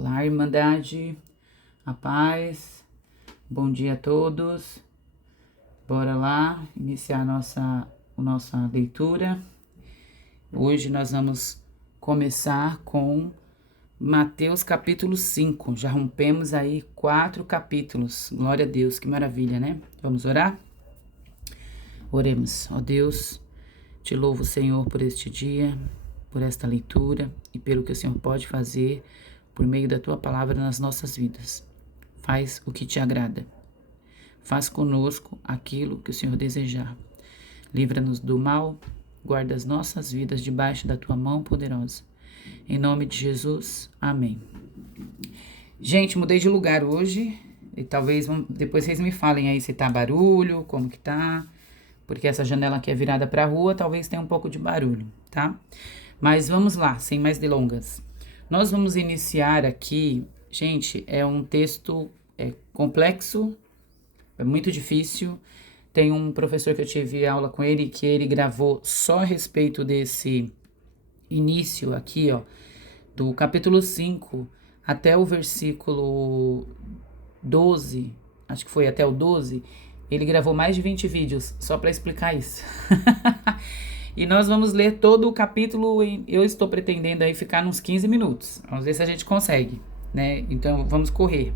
Olá, Irmandade, a paz, bom dia a todos. Bora lá iniciar a nossa leitura. Hoje nós vamos começar com Mateus capítulo 5. Já rompemos aí 4 capítulos. Glória a Deus, que maravilha, né? Vamos orar? Oremos. Ó Deus, te louvo, Senhor, por este dia, por esta leitura e pelo que o Senhor pode fazer por meio da Tua palavra nas nossas vidas. Faz o que te agrada. Faz conosco aquilo que o Senhor desejar. Livra-nos do mal, guarda as nossas vidas debaixo da Tua mão poderosa. Em nome de Jesus, amém. Gente, mudei de lugar hoje e talvez depois vocês me falem aí se tá barulho, como que tá, porque essa janela aqui é virada para a rua, talvez tenha um pouco de barulho, tá? Mas vamos lá, sem mais delongas. Nós vamos iniciar aqui, gente, é um texto complexo, é muito difícil. Tem um professor que eu tive aula com ele, que ele gravou só a respeito desse início aqui, ó, do capítulo 5 até o versículo 12, acho que foi até o 12, ele gravou mais de 20 vídeos só para explicar isso. E nós vamos ler todo o capítulo e eu estou pretendendo aí ficar uns 15 minutos. Vamos ver se a gente consegue, né? Então vamos correr.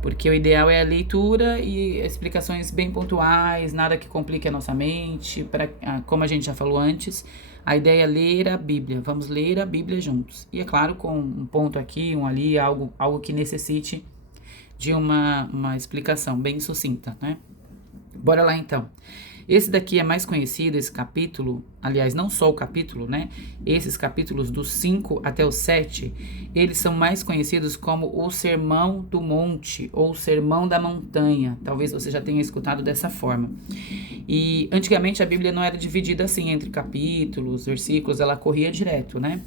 Porque o ideal é a leitura e explicações bem pontuais, nada que complique a nossa mente. Como a gente já falou antes, a ideia é ler a Bíblia. Vamos ler a Bíblia juntos. E é claro, com um ponto aqui, um ali, algo que necessite de uma explicação bem sucinta, né? Bora lá então. Esse daqui é mais conhecido, esse capítulo, aliás, não só o capítulo, né? Esses capítulos do 5 até o 7, eles são mais conhecidos como o Sermão do Monte ou Sermão da Montanha. Talvez você já tenha escutado dessa forma. E antigamente a Bíblia não era dividida assim entre capítulos, versículos, ela corria direto, né?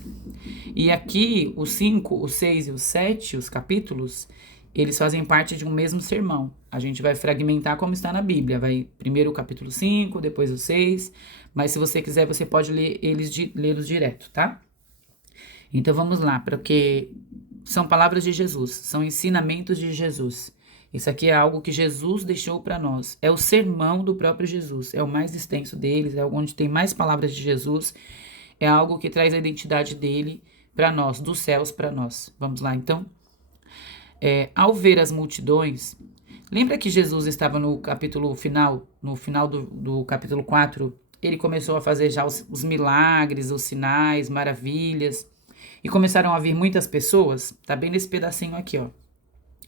E aqui, o 5, o 6 e o 7, os capítulos, eles fazem parte de um mesmo sermão. A gente vai fragmentar como está na Bíblia. Vai primeiro o capítulo 5, depois o 6. Mas se você quiser, você pode lê-los direto, tá? Então vamos lá, porque são palavras de Jesus, são ensinamentos de Jesus. Isso aqui é algo que Jesus deixou para nós. É o sermão do próprio Jesus. É o mais extenso deles, é onde tem mais palavras de Jesus. É algo que traz a identidade dele para nós, dos céus para nós. Vamos lá, então? Ao ver as multidões, lembra que Jesus estava no final do capítulo 4, ele começou a fazer já os milagres, os sinais, maravilhas, e começaram a vir muitas pessoas, tá bem nesse pedacinho aqui, ó.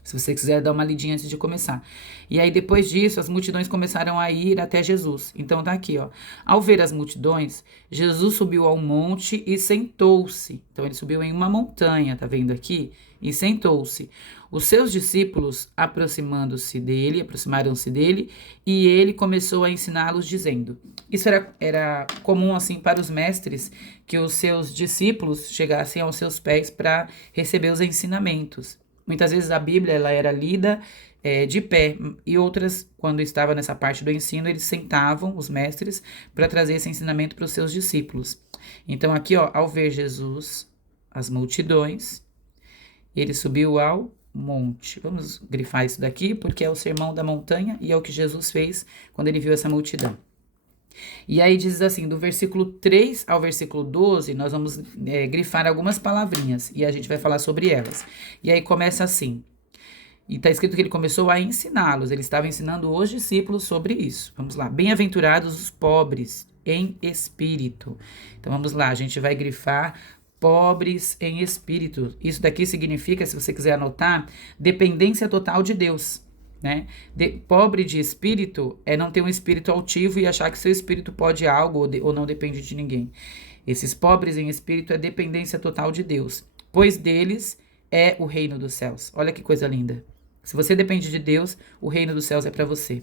Se você quiser dar uma lidinha antes de começar. E aí, depois disso, as multidões começaram a ir até Jesus. Então, tá aqui, ó. Ao ver as multidões, Jesus subiu ao monte e sentou-se. Então, ele subiu em uma montanha, tá vendo aqui? E sentou-se. Os seus discípulos aproximaram-se dele, e ele começou a ensiná-los, dizendo... Isso era comum, assim, para os mestres, que os seus discípulos chegassem aos seus pés para receber os ensinamentos. Muitas vezes a Bíblia ela era lida de pé, e outras, quando estava nessa parte do ensino, eles sentavam, os mestres, para trazer esse ensinamento para os seus discípulos. Então aqui, ó, ao ver Jesus, as multidões, ele subiu ao monte. Vamos grifar isso daqui, porque é o sermão da montanha e é o que Jesus fez quando ele viu essa multidão. E aí diz assim, do versículo 3 ao versículo 12, nós vamos grifar algumas palavrinhas e a gente vai falar sobre elas. E aí começa assim, e está escrito que ele começou a ensiná-los, ele estava ensinando os discípulos sobre isso. Vamos lá, bem-aventurados os pobres em espírito. Então vamos lá, a gente vai grifar pobres em espírito. Isso daqui significa, se você quiser anotar, dependência total de Deus. Né? Pobre de espírito é não ter um espírito altivo e achar que seu espírito pode algo ou não depende de ninguém. Esses pobres em espírito é dependência total de Deus, pois deles é o reino dos céus. Olha que coisa linda. Se você depende de Deus, o reino dos céus é para você.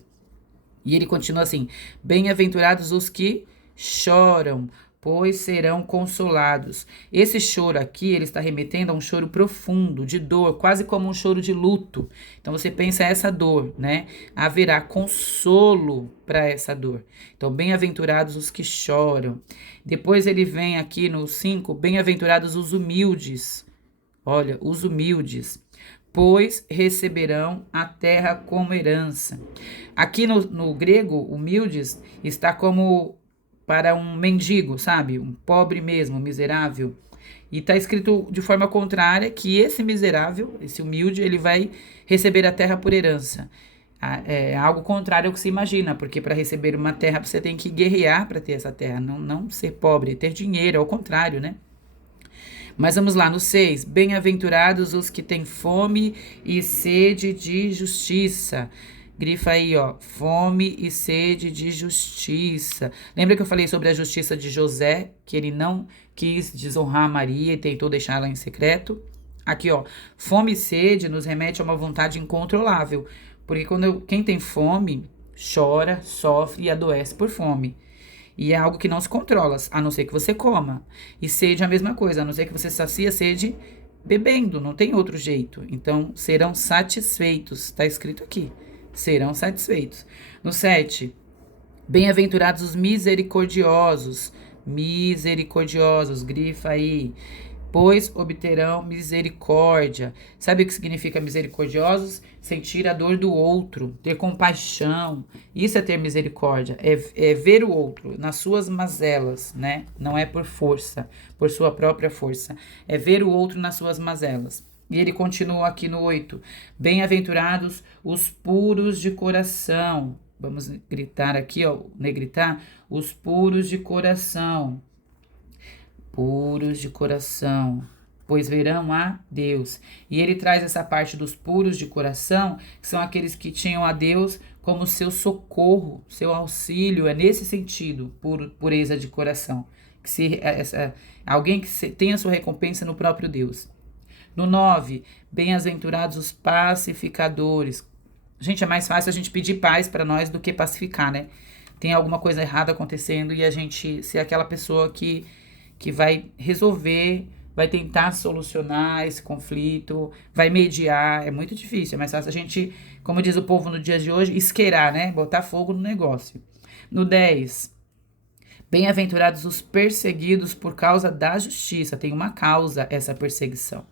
E ele continua assim, bem-aventurados os que choram, pois serão consolados. Esse choro aqui, ele está remetendo a um choro profundo, de dor, quase como um choro de luto. Então, você pensa essa dor, né? Haverá consolo para essa dor. Então, bem-aventurados os que choram. Depois ele vem aqui no 5, bem-aventurados os humildes. Olha, os humildes, pois receberão a terra como herança. Aqui no grego, humildes está como para um mendigo, sabe? Um pobre mesmo, miserável. E está escrito de forma contrária que esse miserável, esse humilde, ele vai receber a terra por herança. É algo contrário ao que se imagina, porque para receber uma terra você tem que guerrear para ter essa terra, não ser pobre, ter dinheiro, ao contrário, né? Mas vamos lá, no 6. Bem-aventurados os que têm fome e sede de justiça. Grifa aí, ó, fome e sede de justiça. Lembra que eu falei sobre a justiça de José, que ele não quis desonrar Maria e tentou deixá-la em secreto? Aqui, ó, fome e sede nos remete a uma vontade incontrolável, porque quem tem fome chora, sofre e adoece por fome. E é algo que não se controla, a não ser que você coma. E sede é a mesma coisa, a não ser que você sacia a sede bebendo, não tem outro jeito. Então, serão satisfeitos, está escrito aqui. Serão satisfeitos. No 7, bem-aventurados os misericordiosos. Misericordiosos, grifa aí. Pois obterão misericórdia. Sabe o que significa misericordiosos? Sentir a dor do outro, ter compaixão. Isso é ter misericórdia, é ver o outro nas suas mazelas, né? Não é por força, por sua própria força. É ver o outro nas suas mazelas. E ele continua aqui no 8. Bem-aventurados os puros de coração. Vamos gritar aqui, ó, negritar. Os puros de coração. Puros de coração, pois verão a Deus. E ele traz essa parte dos puros de coração, que são aqueles que tinham a Deus como seu socorro, seu auxílio, é nesse sentido, pureza de coração. Alguém que tem a sua recompensa no próprio Deus. No 9, bem-aventurados os pacificadores. Gente, é mais fácil a gente pedir paz para nós do que pacificar, né? Tem alguma coisa errada acontecendo e a gente ser aquela pessoa que vai resolver, vai tentar solucionar esse conflito, vai mediar. É muito difícil, é mais fácil a gente, como diz o povo no dia de hoje, isqueirar, né? Botar fogo no negócio. No 10, bem-aventurados os perseguidos por causa da justiça. Tem uma causa essa perseguição.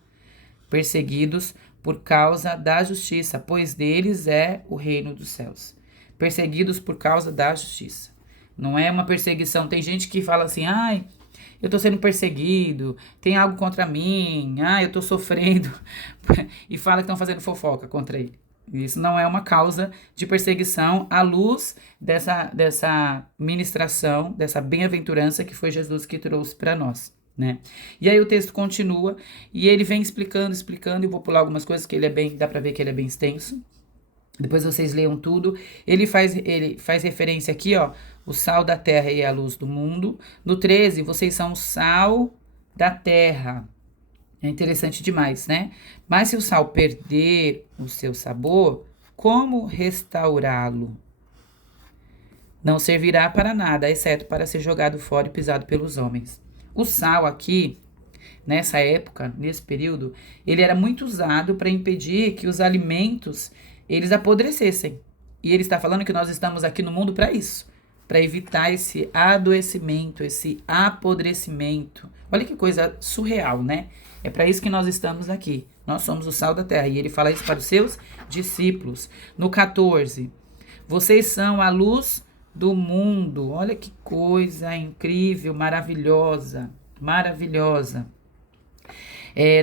Perseguidos por causa da justiça, pois deles é o reino dos céus. Perseguidos por causa da justiça. Não é uma perseguição. Tem gente que fala assim, ai, eu tô sendo perseguido, tem algo contra mim, eu tô sofrendo, e fala que estão fazendo fofoca contra ele. Isso não é uma causa de perseguição à luz dessa ministração, dessa bem-aventurança que foi Jesus que trouxe para nós, né? E aí o texto continua, e ele vem explicando, e vou pular algumas coisas que dá para ver que ele é bem extenso. Depois vocês leiam tudo. Ele faz referência aqui, ó, o sal da terra e a luz do mundo. No 13, vocês são o sal da terra. É interessante demais, né? Mas se o sal perder o seu sabor, como restaurá-lo? Não servirá para nada, exceto para ser jogado fora e pisado pelos homens. O sal aqui, nessa época, nesse período, ele era muito usado para impedir que os alimentos eles apodrecessem. E ele está falando que nós estamos aqui no mundo para isso, para evitar esse adoecimento, esse apodrecimento. Olha que coisa surreal, né? É para isso que nós estamos aqui. Nós somos o sal da terra. E ele fala isso para os seus discípulos. No 14, vocês são a luz do mundo. Olha que coisa incrível, maravilhosa, maravilhosa.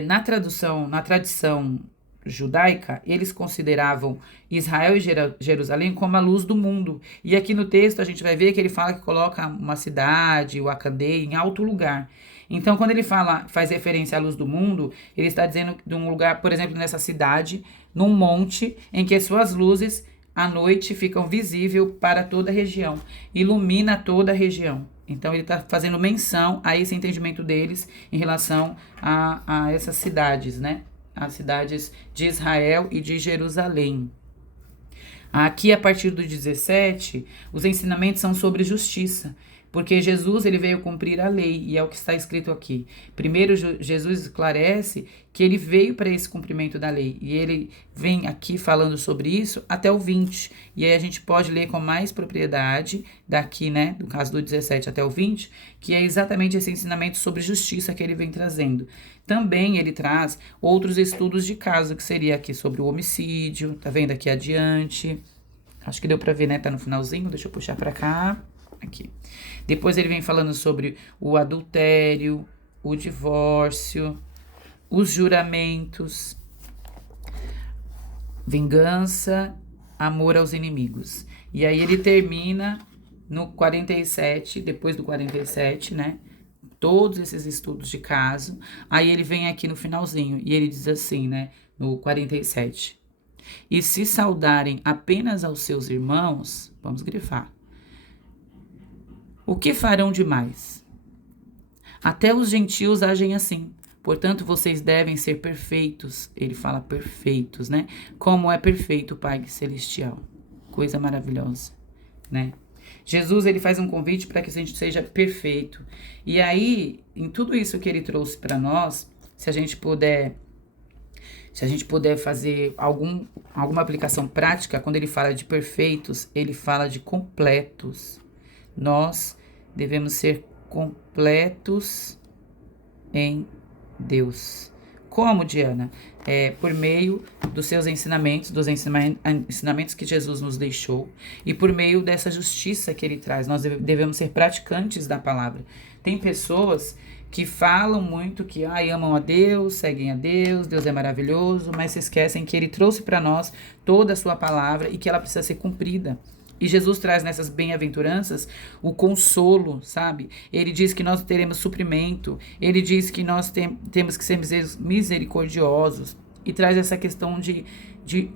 Na tradição judaica, eles consideravam Israel e Jerusalém como a luz do mundo. E aqui no texto a gente vai ver que ele fala que coloca uma cidade, o Acandeia, em alto lugar. Então, quando ele faz referência à luz do mundo, ele está dizendo de um lugar, por exemplo, nessa cidade, num monte, em que as suas luzes à noite ficam visíveis para toda a região, ilumina toda a região. Então, ele está fazendo menção a esse entendimento deles em relação a essas cidades, né? As cidades de Israel e de Jerusalém. Aqui, a partir do 17, os ensinamentos são sobre justiça. Porque Jesus, ele veio cumprir a lei, e é o que está escrito aqui. Primeiro, Jesus esclarece que ele veio para esse cumprimento da lei, e ele vem aqui falando sobre isso até o 20. E aí a gente pode ler com mais propriedade daqui, né, do caso do 17 até o 20, que é exatamente esse ensinamento sobre justiça que ele vem trazendo. Também ele traz outros estudos de caso, que seria aqui sobre o homicídio, tá vendo aqui adiante? Acho que deu para ver, né? Tá no finalzinho, deixa eu puxar para cá. Aqui. Depois ele vem falando sobre o adultério, o divórcio, os juramentos, vingança, amor aos inimigos. E aí ele termina no 47, depois do 47, né? Todos esses estudos de caso. Aí ele vem aqui no finalzinho e ele diz assim, né? No 47. E se saudarem apenas aos seus irmãos, vamos grifar. O que farão demais? Até os gentios agem assim. Portanto, vocês devem ser perfeitos. Ele fala perfeitos, né? Como é perfeito o Pai Celestial. Coisa maravilhosa, né? Jesus, ele faz um convite para que a gente seja perfeito. E aí, em tudo isso que ele trouxe para nós, se a gente puder fazer alguma aplicação prática, quando ele fala de perfeitos, ele fala de completos. Nós devemos ser completos em Deus. Como, Diana? Por meio dos seus ensinamentos, dos ensinamentos que Jesus nos deixou, e por meio dessa justiça que ele traz. Nós devemos ser praticantes da palavra. Tem pessoas que falam muito que amam a Deus, seguem a Deus, Deus é maravilhoso, mas se esquecem que ele trouxe para nós toda a sua palavra e que ela precisa ser cumprida. E Jesus traz nessas bem-aventuranças o consolo, sabe? Ele diz que nós teremos suprimento, ele diz que nós temos que ser misericordiosos, e traz essa questão de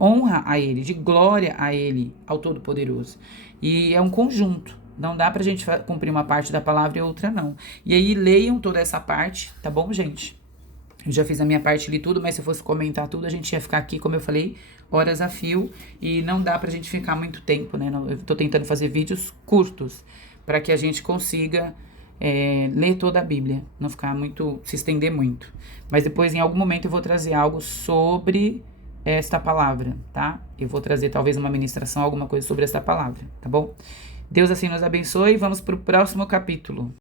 honra a ele, de glória a ele, ao Todo-Poderoso. E é um conjunto, não dá pra gente cumprir uma parte da palavra e outra não. E aí leiam toda essa parte, tá bom, gente? Eu já fiz a minha parte, li tudo, mas se eu fosse comentar tudo, a gente ia ficar aqui, como eu falei, horas a fio, e não dá pra gente ficar muito tempo, né? Eu tô tentando fazer vídeos curtos, para que a gente consiga ler toda a Bíblia, não ficar muito, se estender muito. Mas depois, em algum momento, eu vou trazer algo sobre esta palavra, tá? Eu vou trazer talvez uma ministração, alguma coisa sobre esta palavra, tá bom? Deus assim nos abençoe, vamos pro próximo capítulo.